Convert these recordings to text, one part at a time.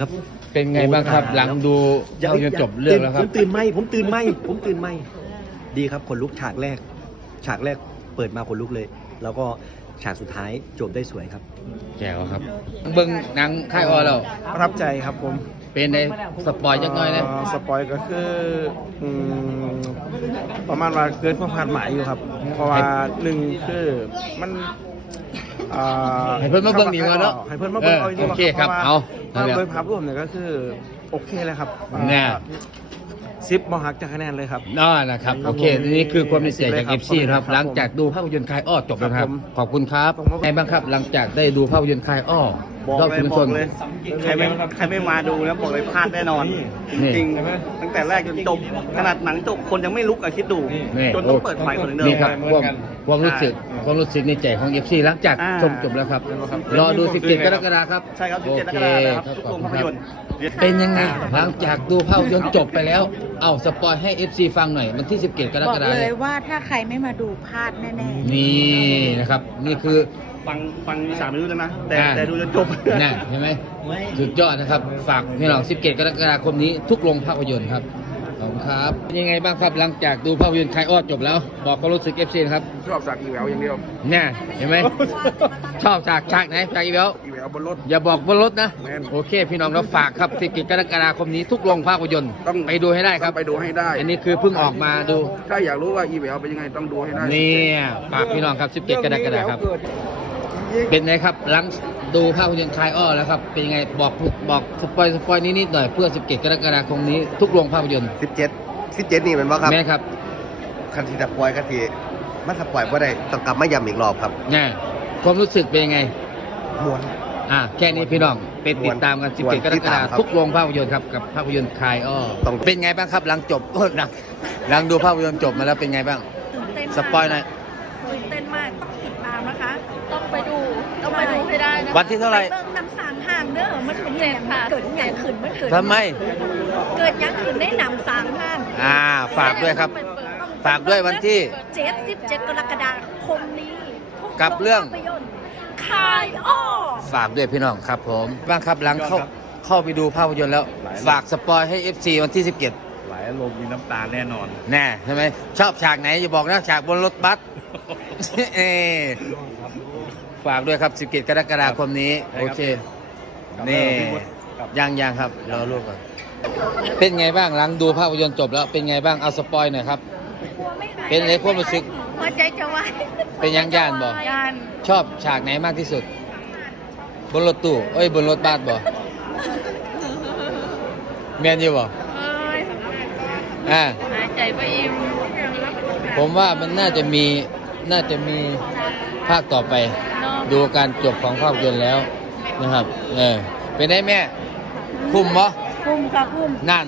ครับเป็นไงบ้างครับ หลังดูภาพยนตร์จบเรื่องแล้วครัผบมตื่นไหมผมตื่นไหมผมตื่นไหมดีครับขนลุกฉากแรก ฉากแรกเปิดมาขนลุกเลย แล้วก็ฉากสุดท้ายจบได้สวยครับแจ๋วครับ เบิ้งหนังค่ายออแล้วประทับใจครับผมเป็นในสปอยจักหน่อยนะเสปอยก็คืออืมประมาณว่าเกินความคาดหมายอยู่ครับ เพราะว่าหนึ่งคือมันอ่าให้เพิ่นมาเบิ่งดีกว่าเนอะให้เพิ่นมาเบิ่งเอาดีกว่าเออโอเคครับพะว่เอา พระโดยภาพรวมเนี่ยก็คือโอเคเลยครับแน่ซิปมหักจากคะแนนเลยครับน่านะครับ โอเค นี่คือความพิเศษจากครับ FC ครับ หลังจากดูภาพยนตร์ค่ายอ้อจบแล้วนะครับครับผมขอบคุณครับผมว่าไงบ้างครับ หลังจากได้ดูภาพยนตร์ค่ายอ้อบอกรอบเลยชุมบชอน กเลยใครไม่ใครไม่มาดูนะบอกเลยพลาดแน่นอน นี่จริงๆตั้งแต่แรกจนจบขนาดหนังจบคนยังไม่ลุกอะคิดดู นี่จนต้องเปิดไฟคนเดิม นี่ครับความความรู้สึก ความรู้สึกในใจของ FC หลังจากอ่า ชมจบแล้วครับ รอดู 17 กรกฎาคมครับใช่ครับโอ17กรเคกฎาคมนะครับครับทุกโรงขอบภาคุณครับพยนตร์ เป็นยังไง หลังจากดูภาพยนตร์จบไปแล้ว เอาสปอยให้ FC ฟังหน่อยวันที่ 17 กรบอกกฎาคเลมยว่าถ้าใครไม่มาดูพลาดแน่นี่นะครับ นี่คือ ฟังฟังอีสามไม่รู้แล้วนะ แต่อ่า แต่ดูจนจบนั่นเห็นไหมสุดยอดนะครับ ฝากพี่น้อง 17 กรกฎาคมนี้ทุกโรงภาพยนตร์ครับขอบ คุณครับเป็นยังไงบ้างครับหลังจากดูภาพยนตร์คลายอ้อจบแล้ว บอกความรู้สึก FC นะครับชอบสักอีแววอย่างเดียวเนี่ยเห็นไหมชอบฉากฉากไหนฉากอีเวลอีแววบนรถ อย่าบอกบนรถนะ แม่น โอเค พี่น้องเราฝากครับ17กรกฎาคมนี้ทุกโรงภาพยนตร์ต้องไปดูให้ได้ครับต้องไปดูให้ได้ อันนี้คือเพิ่งออกมาดูถ้าอยากรู้ว่าอีแววเป็นยังไงต้องดูให้ได้ เนี่ยฝากพี่น้องครับ17กรกฎาคมครับ เป็นไงครับหลัง ดูภาพยนตร์คลายอ้อแล้วครับ เป็นยังไงบอกบอกสปอยสปอยนิดๆหน่อยเพื่อ 17 กรกฎาคมนี้ ทุกโรงภาพยนตร์สิบเจ็ดสิบเจ็ดนี่เป็นว่าครับแม่ครับ คันที่จะปล่อยคันที่มันถ้าปล่อยว่าได้ต้องกลับมาย้ำอีกรอบครับแน่ความรู้สึกเป็นยังไงมวน อะแค่นี้พี่น้องเป็นติดตามกันม่วน17 กรกฎาคมติดตามครับทุกโรงภาพยนตร์ครับกับภาพยนตร์คลายอ้อต้อง เป็นไงบ้างครับหลังจบหลังหลังดูภาพยนตร์จบมาแล้วเป็นไงบ้างๆตื่นเต้นสปอยหน่อย ให้ได้นะวันที่เท่าไหร่เบิ่งน้ำสางห่างเด้อมันเป็นอย่างมันเกิดอย่างขึ้นมันเกิดทำไม เกิดอย่างขึ้นได้น้ำสางห่างอ่า ฝากด้วยครับ ฝากด้วยวันที่เจ็ดสิบเจ็ดกรกฎาคมนี้ทุกับเรื่องโภาพยนตร์คายอ้อฝากด้วยพี่น้องครับผมบ้างครับหลังเข้าเข้าไปดูภาพยนตร์แล้ว ฝากสปอยให้ FC วันที่17หลายอารมณ์มีน้ำตาแน่นอนแน่ใช่ไหมชอบฉากไหนอย่าบอกนะฉากบนรถบัส เอ้ ฝากด้วยครับ17กรกฎาคมนี้โอเคนี่ยังยังครับรอรูปก่อนเป็นไงบ้างหลังดูภาพยนตร์จบแล้วเป็นไงบ้างเอาสปอยหน่อยครับ เป็นไงความรู้สึก หัวใจจะวายเป็นยังย่านบ่ ย่านชอบฉากไหนมากที่สุด บนรถตู้เอ้ยบนรถบัสบ่แมนอยู่บ่เอ้ยอ่า หายใจไปอิ่มผมว่ามันน่าจะมีน่าจะมีภาคต่อไปเนาะ ดูการจบของภาพยนตร์แล้วนะครับ เออเป็นได้แม่ คุ้มบ่คุ้มค่ะคุ้มนั่น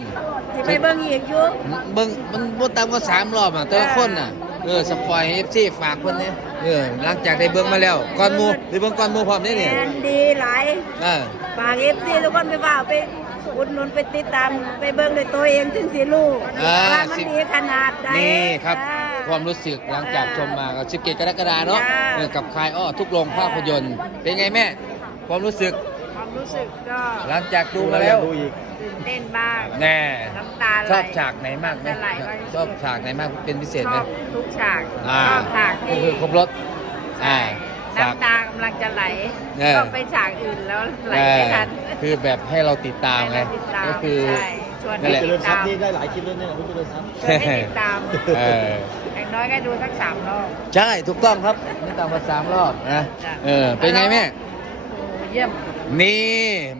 สิไปเบิ่งอีกอยู่เบิ่งมันบ่ต่ำกว่าสามรอบอะแต่ละคนน่ะเออสปอยให้เอฟซีฝากเพิ่นเนี่ยเออหลังจากได้เบิ่งมาแล้วก่อนหมู่ได้เบิ่งก่อนหมู่พร้อมเด้เนี่ยแอนดีหลายเออฝากเอฟซีทุกคนไปว่าไปอุดหนุนไปติดตามไปเบิ่งด้วยตัวเองถึงสิรู้อ่าว่ามันดีขนาดใดนี่ครับอ่ ความรู้สึกหลังจากชมมากับ17กรกฎาเนาะจ้า เออกับคายอ้อทุกโรงภาพยนตร์ เป็นไงแม่ ความรู้สึกความรู้สึกก็หลังจากดูมาแล้วตื่นเต้นบ้างแน่น้ำตาไหล ชอบฉากไหนมากไหมน้ำตาไหลมากชอบฉากไหนมากเป็นพิเศษชไหมอบทุกฉากอ่าชอบฉากก็ที่คือครบรถอ่าฉาก น้ำตากำลังจะไหลเออ ก็ไปฉากอื่นแล้วไหลเอไม่อทันคือแบบให้เราติดตามไงให้เรติดตามก็คือใช่ ชวนนั่นแหละให้ติดตามนี่ได้หลายคลิปแล้วเนี่ยพี่เจริญทรัพย์ชวนให้ติดตามเอออย่างน้อยก็ดูสักสามรอบ ใช่ถูกต้องครับนี่ตามมาสามรอบนะจ้ะ เออเป็นไงแม่ โอ้เยี่ยมนี่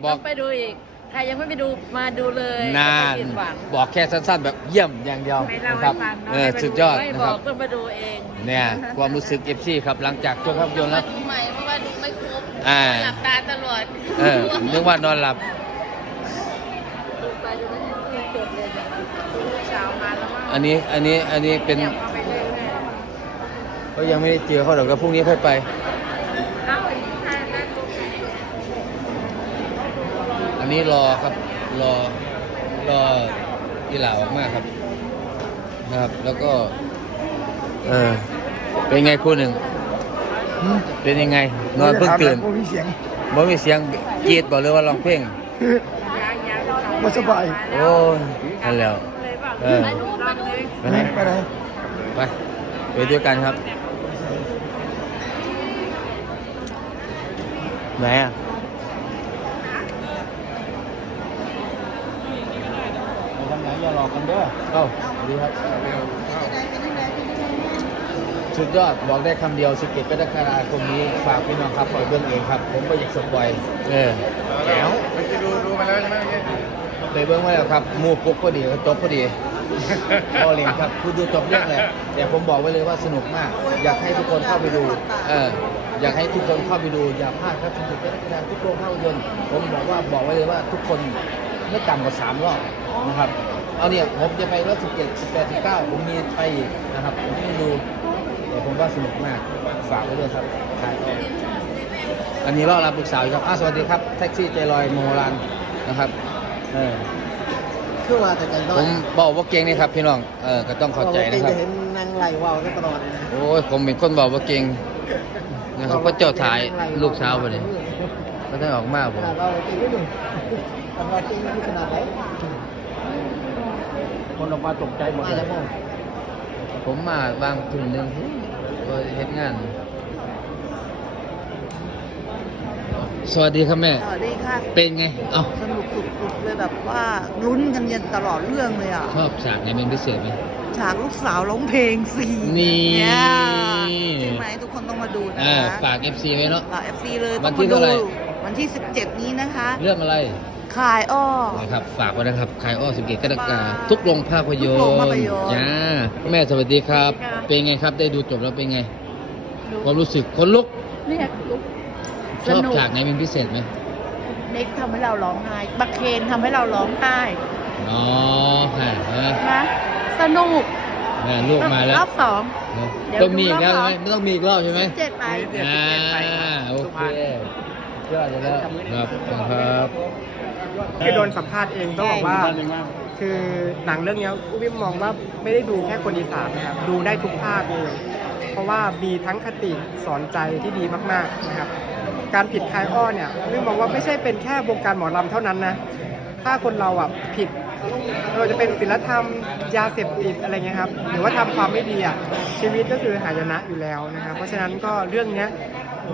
บต้ออกงไปดูอีก ใครยังไม่ไปดูมาดูเลยนานไม่ผิดหวังบอกแค่สั้นๆ แบบเยี่ยมอย่างเดียวไม่เล่านะครับให้ฟังเนอะเออให้ไปดูสุดยอดไม่นะบคอรักบต้องไปดูเองเนี่ยความรู้สึกเอฟซีครับหลังจากชมภาพยนตร์แล้วใหม่เพราะว่าดูไม่ครบอ่า หลับตาตลอดเออนึกว่านอนหลับ ดูไปดูไปดูจบเลย เช้ามาแล้วว่า อันนี้อันนี้อันนี้เป็นเดี๋ยวเอาไปเรื่อยก็ยังไม่ได้เจอเขาหรอกก็พรุ่งนี้ค่อยไปๆเอาอีกท่านนั่นอันนี้รอครับรอรออีหลาออกมาครับนะครับ แล้วก็เออเป็นไงคู่หนึ่งเป็นยังไง นอนเพิ่งตื่นมีเสียงบ่มีเสียงกรีดบอกเลยว่าร้องเพลงยบ่สบาย โอ้ยนั่นแล้วเออ ไปนู่นไปนู่นไปไหนไปไหนไปไปด้วยกันครับ ไหนอะทำไหนอย่าหลอกกันเด้อเอ้าดีครับ สุดยอด บอกได้คำเดียวสิบเจ็ดกรกฎาคมนี้ ฝากพี่น้องครับปล่อยเบื้องเองครับ ผมก็อยากสปอยเออแล้วไปดูดูมาแล้วใช่ไหมไปเบื้องมาแล้วครับหมูปุ๊กพอดีก็จบพอดี พอเลียงครับคุณดูจบเรื่องเลยแต่ผมบอกไว้เลยว่าสนุกมาก อยากให้ทุกคนเข้าไปดูเอออยากให้ทุกคนเข้าไปดูอย่าพลาดครับสิบเจ็ดกรกฎาคมทุกโรงภาพยนตร์ผมบอกว่าบอกไว้เลยว่าทุกคนไม่ต่ำกว่าสามรอบนะครับเอาเนี่ยผมจะไปรอบสิบเจ็ดสิบแปดสิบเก้าผมมีไปอีกนะครับผมไม่ดูแต่ผมว่าสนุกมากฝากไว้ด้วยครับถ่ายทอดอันนี้รอรับลูกสาวอยู่ครับอ้าวสวัสดีครับแท็กซี่ใจลอยโมรันนะครับเออ คือว่าแต่ใจน้อผยมบอกว่าเก่งนี่ครับพี่น้อง เออก็ต้องเข้าใจนะครับเห็นนางไหลว่าวได้ตลอดเลยนะโอ้ยผมเป็นคนบอกว่าเก่งนะครับก็เจ้าถ่ายลูกสาวไปเลยก็ได้ออกมาผมเราเก่งที่หนึ่งทำเราเก่งที่ขนาดไหนคนออกมาตกใจหมดมาเลแล้ยวมั้งผมมาบางทุ่มหนึ่งก็เฮ็ดงาน สวัสดีครับแม่ สวัสดีค่ะเป็นไง เอ้าสนุก สุดๆเลยแบบว่าลุ้นกันยันตลอดเรื่องเลยอะชอบฉากไหนเป็นพิเศษไหมฉากลูกสาวร้องเพลงสีนี่เนี่ยใช่ไหมทุกคนต้องมาดูนะเออฝาก FC ไว้เนาะฝาก FC เลยวัต้อนงที่มาเท่าดูไหร่วันที่ 17 นี้นะคะ เรื่องอะไรขายอ้อนะครับฝากไว้นะครับคายอ้อสิบเกตกรกฎาคมทุกโรงภาพยนตทุกโรงร์ภาพยนตร์จ้าแม่สวัสดีครับสวัสดีค่ะเป็นไงครับได้ดูจบแล้วเป็นไงความรู้สึกคนลุกเรียกลุกชสอบนุกฉากไหนเป็นพิเศษไหม เน็กทำให้เราร้องไห้บักเคนทำให้เราร้องไห้อ๋อฮะฮะนะสนุกแม่ลูกมาแล้วรอบสองเดี๋ยวต้องมีอีกแล้วดูใช่รอบไหมไม่ต้องมีอีกรอบใช่ไหมเจ็ดไปอ่าโอเคยอดเลยแล้วครับขอบคุณครับคือโดนสัมภาษณ์เองต้องบอกว่าคือหนังเรื่องเนี้ยอุ้มมองว่าไม่ได้ดูแค่คนอีสานนะครับดูได้ทุกภาคเลย เพราะว่ามีทั้งคติสอนใจที่ดีมากๆนะครับ การผิดคลายอ้อเนี่ยนึกมองว่าไม่ใช่เป็นแค่วงการหมอลำเท่านั้นนะ ถ้าคนเราอะผิดเราจะเป็นศิลธรรมยาเสพติดอะไรเงี้ยครับ หรือว่าทำความไม่ดีอะชีวิตก็คือหายนะอยู่แล้วนะครับ เพราะฉะนั้นก็เรื่องเนี้ย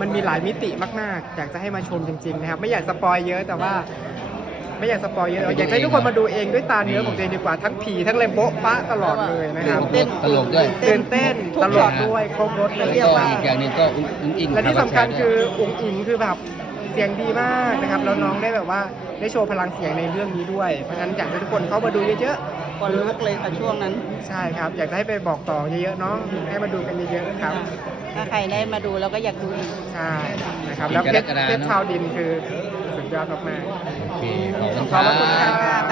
มันมีหลายมิติมาก ๆ อยากจะให้มาชมจริง ๆ นะครับ ไม่อยากสปอยเยอะแต่ว่า ไม่อยากสปอยเยอะอยากให้ทุกคนมาดูเองด้วยตาเนื้อของตัวเองดีกว่าทั้งผีทั้งเลยโบ๊ะปะตลอดเลยนะครับ ตลกด้วยตื่นเต้นตลอดด้วยครบรถเลยแล้วเรียกก็ว่าอีกอย่างหนึงก็อุ้งอิงและที่สำคัญธรรมชาติคืออุ๋งอิงคือแบบเสียงดีมากนะครับแล้วน้องได้แบบว่าได้โชว์พลังเสียงในเรื่องนี้ด้วยเพราะฉะนั้นอยากให้ทุกคนเข้ามาดูเยอะคนรักเลยค่ะช่วงนั้น ๆใช่ครับ อยากจะให้ไปบอกต่อเยอะๆเนาะให้มาดูกันเยอะๆครับถ้าใครได้มาดูแล้วก็อยากดูอีก ใช่นะครับแล้วเพชรเพชรชาวดินคือสุด ยอดมากๆโอเคขอบคุณคขอบพระคุณรัครับบต่างคน